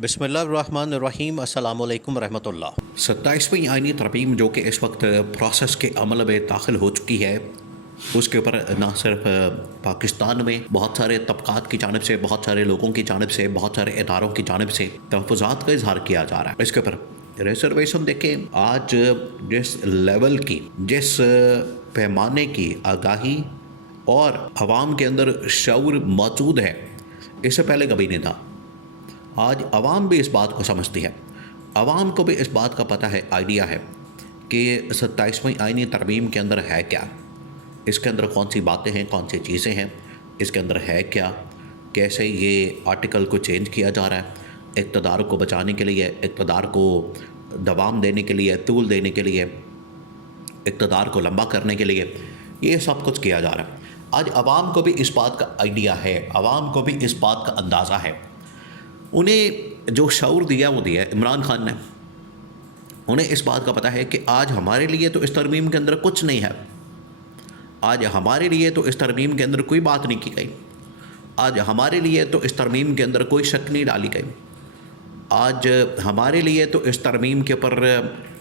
बिस्मिल्लाहिर्रहमानिर्रहीम अस्सलामु अलैकुम रहमतुल्लाह। 27वीं आइनी तरमीम जो कि इस वक्त प्रोसेस के अमल में दाखिल हो चुकी है, उसके ऊपर ना सिर्फ पाकिस्तान में बहुत सारे तबक़ात की जानिब से, बहुत सारे लोगों की जानिब से, बहुत सारे इदारों की जानिब से तहफ़्फ़ुज़ात का इजहार किया जा रहा है। इसके ऊपर रिजर्वेशन देखें, आज जिस लेवल की, जिस पैमाने की आगाही और आवाम के अंदर शऊर मौजूद है, इससे पहले कभी नहीं था। आज आवाम भी इस बात को समझती है, आवाम को भी इस बात का पता है, आइडिया है कि 27वीं आइनी तरमीम के अंदर है क्या, इसके अंदर कौन सी बातें हैं, कौन सी चीज़ें हैं, इसके अंदर है क्या, कैसे ये आर्टिकल को चेंज किया जा रहा है, इक़्तिदार को बचाने के लिए, इक़्तिदार को दवाम देने के लिए, तूल देने के लिए, इक़्तिदार को लंबा करने के लिए, ये सब कुछ किया जा रहा है। आज आवाम को भी इस बात का आइडिया है, आवाम को भी इस बात का अंदाज़ा है। उन्हें जो शऊर दिया वो दिया है इमरान खान ने। उन्हें इस बात का पता है कि आज हमारे लिए तो इस तरमीम के अंदर कुछ नहीं है, आज हमारे लिए तो इस तरमीम के अंदर कोई बात नहीं की गई, आज हमारे लिए तो इस तरमीम के अंदर कोई शक नहीं डाली गई, आज हमारे लिए तो इस तरमीम के ऊपर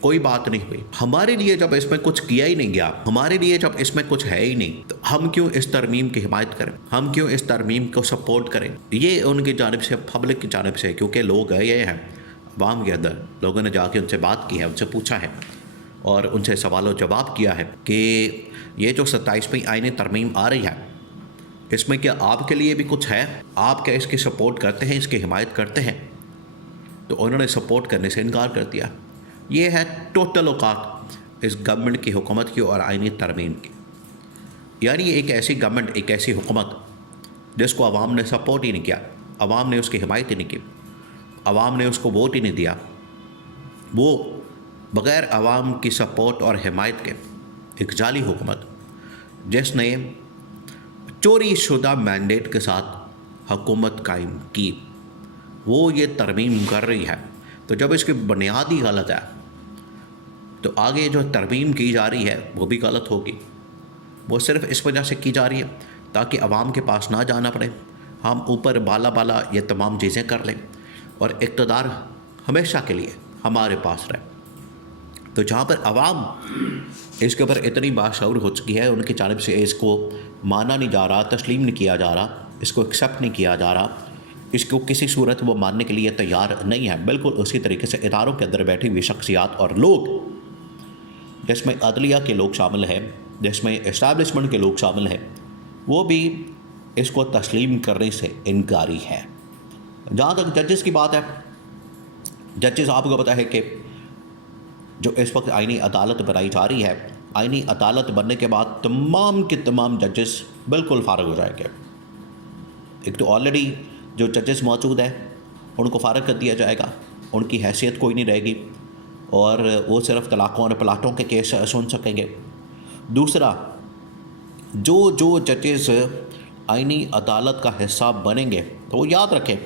कोई बात नहीं हुई। हमारे लिए जब इसमें कुछ किया ही नहीं गया, हमारे लिए जब इसमें कुछ है ही नहीं, तो हम क्यों इस तरमीम की हिमायत करें, हम क्यों इस तरमीम को सपोर्ट करें। ये उनकी जानिब से, पब्लिक की जानिब से, क्योंकि लोग गए हैं अवाम के अंदर, लोगों ने जाके उनसे बात की है, उनसे पूछा है और उनसे सवाल जवाब किया है कि ये जो 27वीं आइनी तरमीम आ रही है, इसमें क्या आपके लिए भी कुछ है, आप क्या इसकी सपोर्ट करते हैं, इसकी हिमायत करते हैं। तो उन्होंने सपोर्ट करने से इनकार कर दिया। ये है टोटल औकात इस गवर्नमेंट की हुकूमत की और आइनी तरमीम की। यानी एक ऐसी गवर्नमेंट, एक ऐसी हुकूमत जिसको आवाम ने सपोर्ट ही नहीं किया, आवाम ने उसकी हिमायत ही नहीं की, आवाम ने उसको वोट ही नहीं दिया, वो बग़ैर आवाम की सपोर्ट और हिमायत के एक जाली हुकूमत जिसने चोरी शुदा मैंडेट के साथ हुकूमत कायम की, वो ये तरमीम कर रही है। तो जब इसकी बुनियाद ही गलत है, तो आगे जो तरमीम की जा रही है वो भी गलत होगी। वो सिर्फ इस वजह से की जा रही है ताकि आवाम के पास ना जाना पड़े, हम ऊपर बाला बाला ये तमाम चीज़ें कर लें और इक़्तिदार हमेशा के लिए हमारे पास रहे। तो जहाँ पर आवाम इसके ऊपर इतनी बाशऊर हो चुकी है, उनकी जानिब से इसको माना नहीं जा रहा, तस्लीम नहीं किया जा रहा, इसको एक्सेप्ट नहीं किया जा रहा, इसको किसी सूरत वो मानने के लिए तैयार नहीं है। बिल्कुल उसी तरीके से इदारों के अंदर बैठी हुई शख्सियात और लोग, जिसमें अदलिया के लोग शामिल हैं, जिसमें इस्टेब्लिशमेंट के लोग शामिल हैं, वो भी इसको तस्लीम करने से इनकारी है। जहाँ तक जजेस की बात है, जजेस आपको पता है कि जो इस वक्त आइनी अदालत बनाई जा रही है, आइनी अदालत बनने के बाद तमाम के तमाम जजेस बिल्कुल फारग हो जाएंगे। एक तो ऑलरेडी जो जजेस मौजूद हैं उनको फ़ारग कर दिया जाएगा, उनकी हैसियत कोई नहीं रहेगी और वो सिर्फ तलाक़ों और प्लाटों के केस सुन सकेंगे। दूसरा, जो जजेस आइनी अदालत का हिस्सा बनेंगे, तो वो याद रखें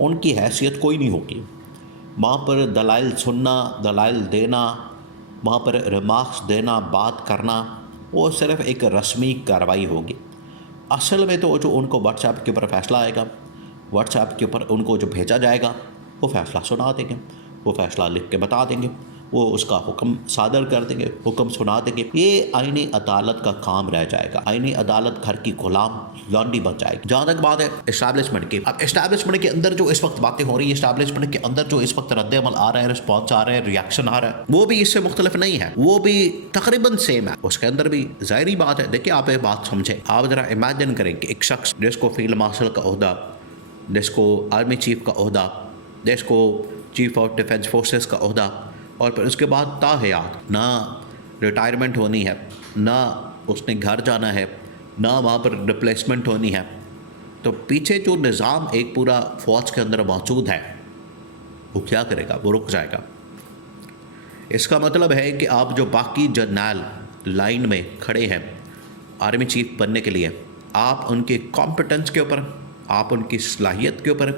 उनकी हैसियत कोई नहीं होगी। वहाँ पर दलाइल सुनना, दलाइल देना, वहाँ पर रिमार्क्स देना, बात करना, वो सिर्फ एक रस्मी कार्रवाई होगी। असल में तो जो उनको व्हाट्सएप के ऊपर फ़ैसला आएगा, व्हाट्सएप के ऊपर उनको जो भेजा जाएगा, वो फ़ैसला सुना देंगे, वो फ़ैसला लिख के बता देंगे, वो उसका हुक्म सादर कर देंगे, हुक्म सुना देंगे। ये आइनी अदालत का काम रह जाएगा। आइनी अदालत घर की गुलाम लॉन्डी बन जाएगी। जहाँ तक बात है इस्टेब्लिशमेंट की, अब इस्टेब्लिशमेंट के अंदर जो इस वक्त बातें हो रही है, इस्टेब्लिशमेंट के अंदर जो इस वक्त रद्द-ए-अमल आ रहा है, रिस्पॉन्स आ रहा है, रिएक्शन आ रहा है, वो भी इससे मुख्तलिफ नहीं है, वो भी तकरीबन सेम है। उसके अंदर भी ज़ाहिरी बात है। देखिए, आप एक बात समझें, आप ज़रा इमेजिन करें कि एक शख्स जिसको फील्ड मार्शल का ओहदा, जिसको आर्मी चीफ का ओहदा, जिसको चीफ ऑफ डिफेंस फोर्सेस का ओहदा, और फिर उसके बाद ताहयात ना रिटायरमेंट होनी है, ना उसने घर जाना है, ना वहाँ पर रिप्लेसमेंट होनी है, तो पीछे जो निज़ाम एक पूरा फ़ौज के अंदर मौजूद है, वो क्या करेगा? वो रुक जाएगा। इसका मतलब है कि आप जो बाकी जर्नल लाइन में खड़े हैं आर्मी चीफ बनने के लिए, आप उनके कॉम्पिटेंस के ऊपर, आप उनकी सलाहियत के ऊपर,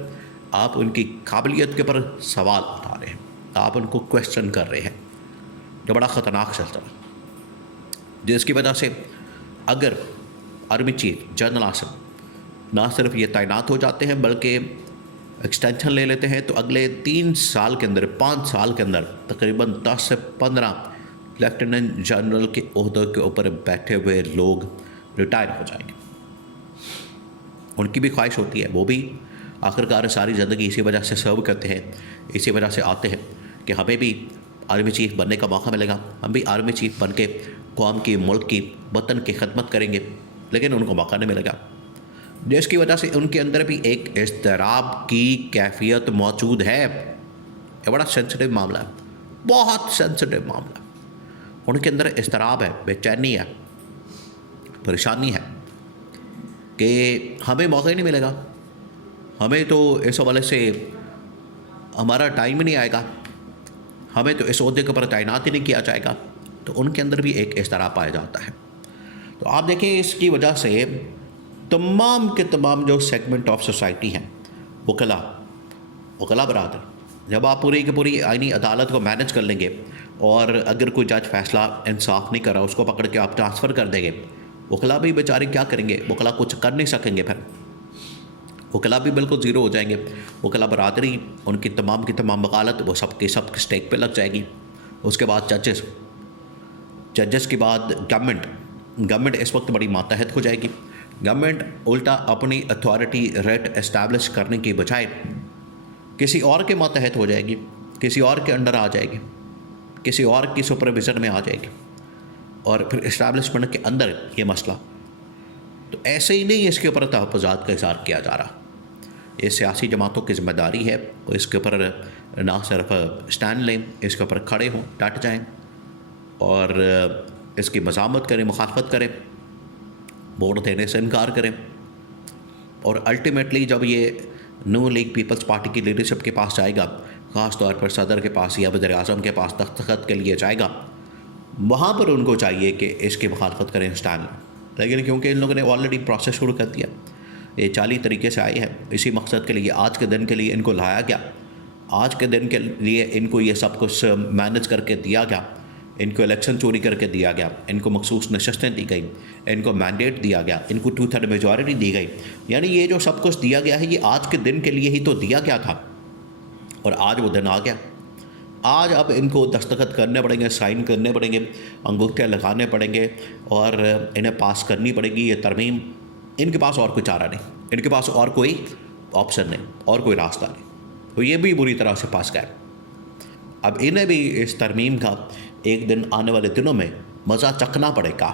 आप उनकी काबिलियत के ऊपर सवाल उठा रहे हैं, आप उनको क्वेश्चन कर रहे हैं, जो बड़ा ख़तरनाक सिलसिला है, जिसकी वजह से अगर आर्मी चीफ जनरल आसिम ना सिर्फ ये तैनात हो जाते हैं, बल्कि एक्सटेंशन ले लेते हैं तो अगले 3 साल के अंदर, 5 साल के अंदर तकरीबन 10 से 15 लेफ्टिनेंट जनरल के ओहदे के ऊपर बैठे हुए लोग रिटायर हो जाएंगे। उनकी भी ख्वाहिश होती है, वो भी आखिरकार सारी ज़िंदगी इसी वजह से सर्व करते हैं, इसी वजह से आते हैं कि हमें भी आर्मी चीफ़ बनने का मौका मिलेगा, हम भी आर्मी चीफ़ बन के कौम की, मुल्क की, वतन की खदमत करेंगे, लेकिन उनको मौका नहीं मिलेगा, जिसकी वजह से उनके अंदर भी एक इज़्तिराब की कैफियत मौजूद है। ये बड़ा सेंसिटिव मामला है, बहुत सेंसिटिव मामला। उनके अंदर इज़्तिराब है, बेचैनी है, परेशानी है कि हमें मौका ही नहीं मिलेगा, हमें तो इस हवाले से हमारा टाइम ही नहीं आएगा, हमें तो इस ओहदे के ऊपर तैनात ही नहीं किया जाएगा। तो उनके अंदर भी एक इज़्तिराब पाया जाता है। तो आप देखें, इसकी वजह से तमाम के तमाम जो सेगमेंट ऑफ सोसाइटी हैं, वकला बरादर, जब आप पूरी की पूरी आईनी अदालत को मैनेज कर लेंगे और अगर कोई जज फैसला इंसाफ नहीं कर रहा, उसको पकड़ के आप ट्रांसफ़र कर देंगे, वकला भी बेचारे क्या करेंगे, वकला कुछ कर नहीं सकेंगे, फिर वकला भी बिल्कुल ज़ीरो हो जाएंगे। वकला बरादरी, उनकी तमाम की तमाम वकालत वो सब स्टेक पे लग जाएगी। उसके बाद जजेस के बाद गवर्नमेंट इस वक्त बड़ी मातहत हो जाएगी। गवर्नमेंट उल्टा अपनी अथॉरिटी रेट इस्टेब्लिश करने की बजाय किसी और के मातहत हो जाएगी, किसी और के अंडर आ जाएगी, किसी और की सुपरविज़न में आ जाएगी, और फिर इस्टेब्लिशमेंट के अंदर ये मसला। तो ऐसे ही नहीं इसके ऊपर तहफ़्फ़ुज़ात का इज़हार किया जा रहा। ये सियासी जमातों की ज़िम्मेदारी है, इसके ऊपर ना सिर्फ स्टैंड लें, इसके ऊपर खड़े हों, डट जाएं और इसकी मज़ामत करें, मुखालफत करें, वोट देने से इनकार करें। और अल्टीमेटली जब ये नून लीग पीपल्स पार्टी की लीडरशिप के पास जाएगा, ख़ास तौर पर सदर के पास या वज़ीर आज़म के पास दस्तखत के लिए जाएगा, वहाँ पर उनको चाहिए कि इसकी मुखालफत करें, स्टैंड। लेकिन क्योंकि इन लोगों ने ऑलरेडी प्रोसेस शुरू कर दिया, ये चाली तरीके से आए हैं, इसी मकसद के लिए, आज के दिन के लिए इनको लाया गया, आज के दिन के लिए इनको ये सब कुछ मैनेज करके दिया गया, इनको इलेक्शन चोरी करके दिया गया, इनको मखसूस नशस्तें दी गई, इनको मैंडेट दिया गया, इनको 2/3 मेजॉरिटी दी गई। यानी ये जो सब कुछ दिया गया है, ये आज के दिन के लिए ही तो दिया गया था, और आज वो दिन आ गया। आज अब इनको दस्तखत करने पड़ेंगे, साइन करने पड़ेंगे, अंगूठे लगाने पड़ेंगे और इन्हें पास करनी पड़ेगी ये तरमीम। इनके पास और कोई चारा नहीं, इनके पास और कोई ऑप्शन नहीं, और कोई रास्ता नहीं। तो ये भी बुरी तरह से पास गए। अब इन्हें भी इस तरमीम का एक दिन आने वाले दिनों में मज़ा चखना पड़ेगा।